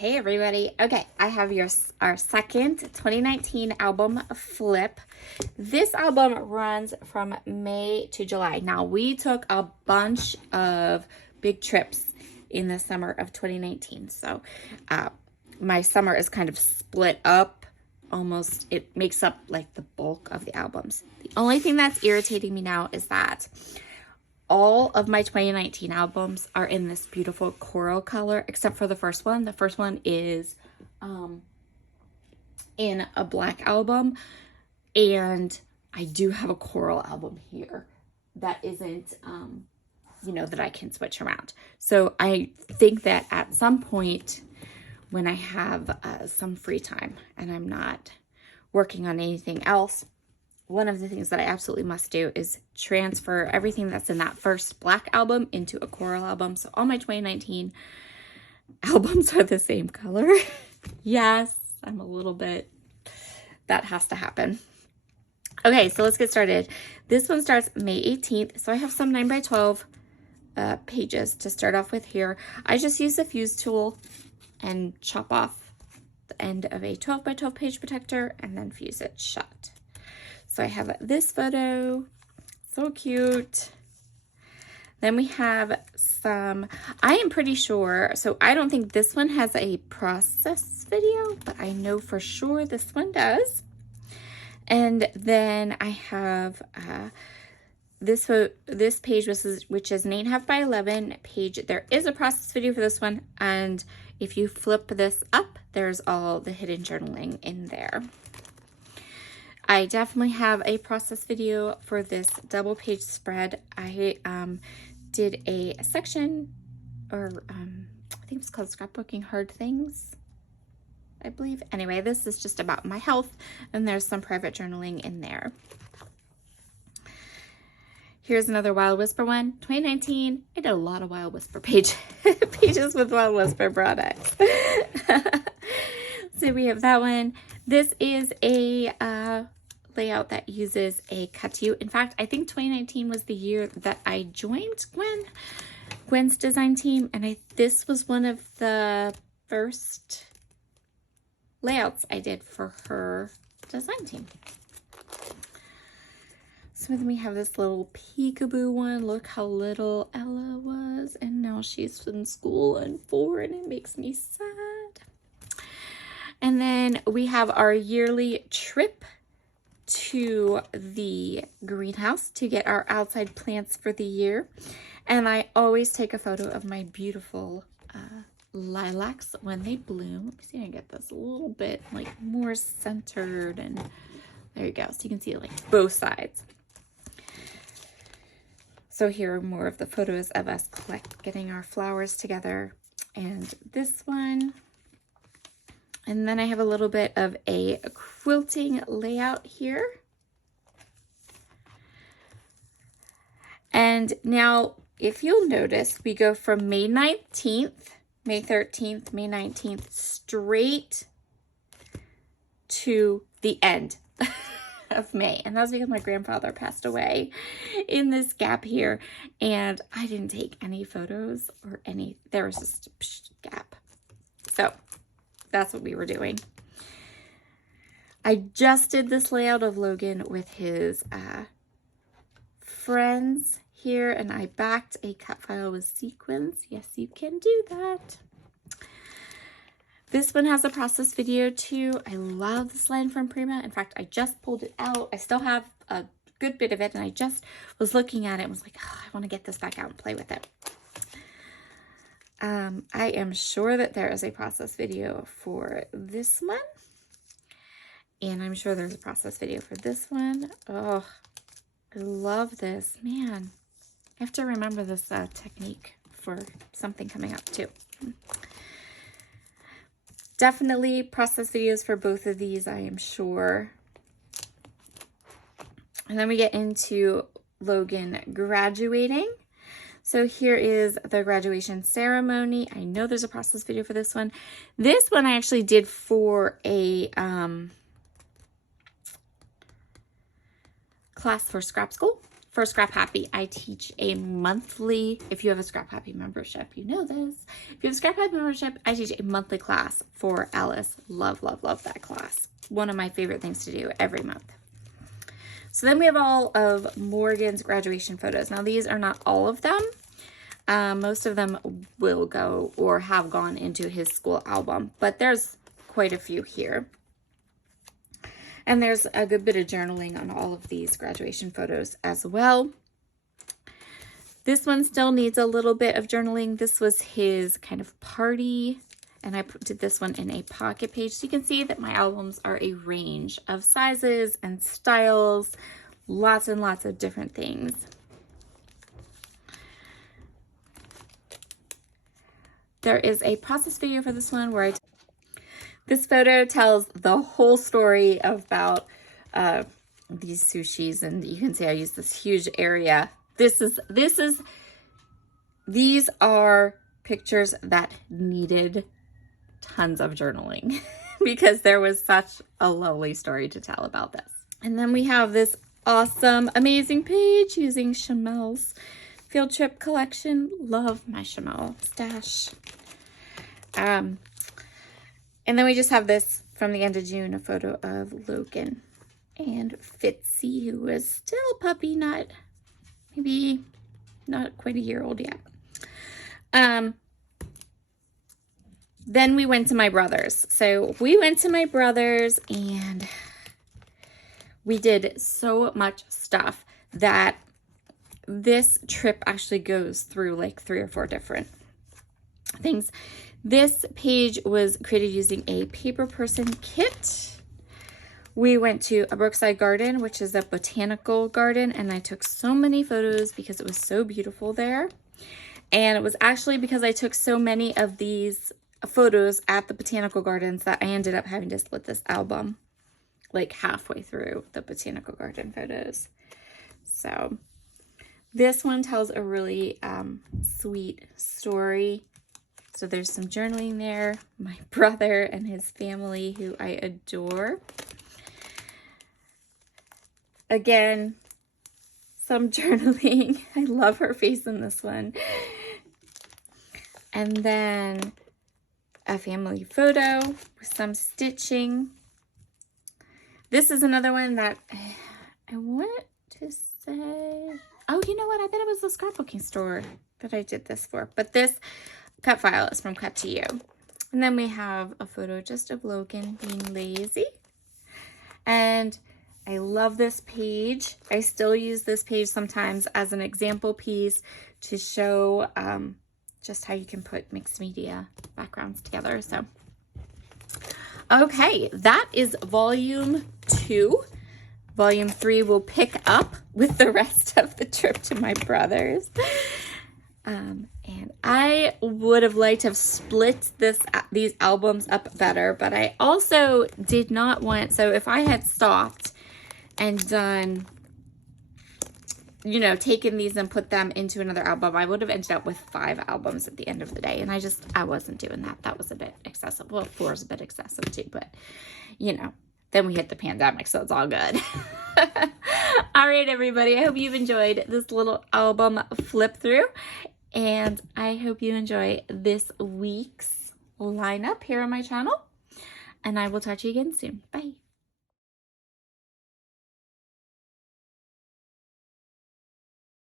Hey everybody. Okay, I have our second 2019 album flip. This album runs from May to July. Now, we took a bunch of big trips in the summer of 2019. So, my summer is kind of split up. Almost, it makes up like the bulk of the albums. The only thing that's irritating me now is that all of my 2019 albums are in this beautiful coral color, except for the first one. The first one is in a black album, and I do have a coral album here that isn't, that I can switch around. So I think that at some point when I have some free time and I'm not working on anything else, one of the things that I absolutely must do is transfer everything that's in that first black album into a coral album. So all my 2019 albums are the same color. Yes, I'm a little bit, that has to happen. Okay, so let's get started. This one starts May 18th. So I have some 9x12 pages to start off with here. I just use the fuse tool and chop off the end of a 12x12 page protector and then fuse it shut. So I have this photo, so cute. Then we have some, I am pretty sure, so I don't think this one has a process video, but I know for sure this one does. And then I have this page, which is an 8.5 by 11 page. There is a process video for this one, and if you flip this up, there's all the hidden journaling in there. I definitely have a process video for this double page spread. I did a section, or I think it's called Scrapbooking Hard Things, I believe. Anyway, this is just about my health, and there's some private journaling in there. Here's another Wild Whisper one, 2019. I did a lot of Wild Whisper pages with Wild Whisper products. So we have that one. This is a layout that uses a cut to you. In fact, I think 2019 was the year that I joined Gwen's design team, and this was one of the first layouts I did for her design team. So then we have this little peekaboo one. Look how little Ella was, and now she's in school and 4, and it makes me sad. And then we have our yearly trip to the greenhouse to get our outside plants for the year. And I always take a photo of my beautiful lilacs when they bloom. Let me see if I can get this a little bit like more centered, and there you go. So you can see like both sides. So here are more of the photos of us getting our flowers together, and this one. And then I have a little bit of a quilting layout here. And now, if you'll notice, we go from May 19th, May 13th, May 19th, straight to the end of May. And that's because my grandfather passed away in this gap here. And I didn't take any photos or there was just a gap. So that's what we were doing. I just did this layout of Logan with his friends here, and I backed a cut file with sequins. Yes, you can do that. This one has a process video too. I love this line from Prima. In fact, I just pulled it out. I still have a good bit of it, and I just was looking at it and was like, oh, I want to get this back out and play with it. I am sure that there is a process video for this one, and I'm sure there's a process video for this one. Oh, I love this. Man, I have to remember this technique for something coming up too. Definitely process videos for both of these, I am sure. And then we get into Logan graduating. So here is the graduation ceremony. I know there's a process video for this one. This one I actually did for a class for Scrap School. for Scrap Happy, I teach a monthly, if you have a Scrap Happy membership, you know this. If you have a Scrap Happy membership, I teach a monthly class for Alice. Love, love, love that class. One of my favorite things to do every month. So then we have all of Morgan's graduation photos. Now these are not all of them. Most of them will go or have gone into his school album, but there's quite a few here. And there's a good bit of journaling on all of these graduation photos as well. This one still needs a little bit of journaling. This was his kind of party, and I did this one in a pocket page. So you can see that my albums are a range of sizes and styles, lots and lots of different things. There is a process video for this one where this photo tells the whole story about these sushis, and you can see I use this huge area. These are pictures that needed tons of journaling because there was such a lovely story to tell about this. And then we have this awesome, amazing page using Chamel's field trip collection. Love my Chamel stash. And then we just have this from the end of June, a photo of Logan and Fitzy, who was still a puppy, maybe not quite a year old yet. Then we went to my brother's. So we went to my brother's and we did so much stuff that this trip actually goes through like 3 or 4 different things. This page was created using a paper person kit. We went to a Brookside Garden, which is a botanical garden, and I took so many photos because it was so beautiful there. And it was actually because I took so many of these photos at the botanical gardens that I ended up having to split this album like halfway through the botanical garden photos. So this one tells a really sweet story. So there's some journaling there. My brother and his family, who I adore. Again, some journaling. I love her face in this one. And then a family photo with some stitching. This is another one that I want to say, oh, you know what? I bet it was the scrapbooking store that I did this for. But this cut file is from Cut to You. And then we have a photo just of Logan being lazy. And I love this page. I still use this page sometimes as an example piece to show just how you can put mixed media backgrounds together. So, okay, that is volume 2. Volume 3 will pick up with the rest of the trip to my brother's. And I would have liked to have split these albums up better, but I also did not want, so if I had stopped and done, you know, taken these and put them into another album, I would have ended up with 5 albums at the end of the day. And I wasn't doing that. That was a bit excessive. Well, 4 is a bit excessive too, but you know, then we hit the pandemic, so it's all good. All right, everybody. I hope you've enjoyed this little album flip through. And I hope you enjoy this week's lineup here on my channel. And I will talk to you again soon. Bye.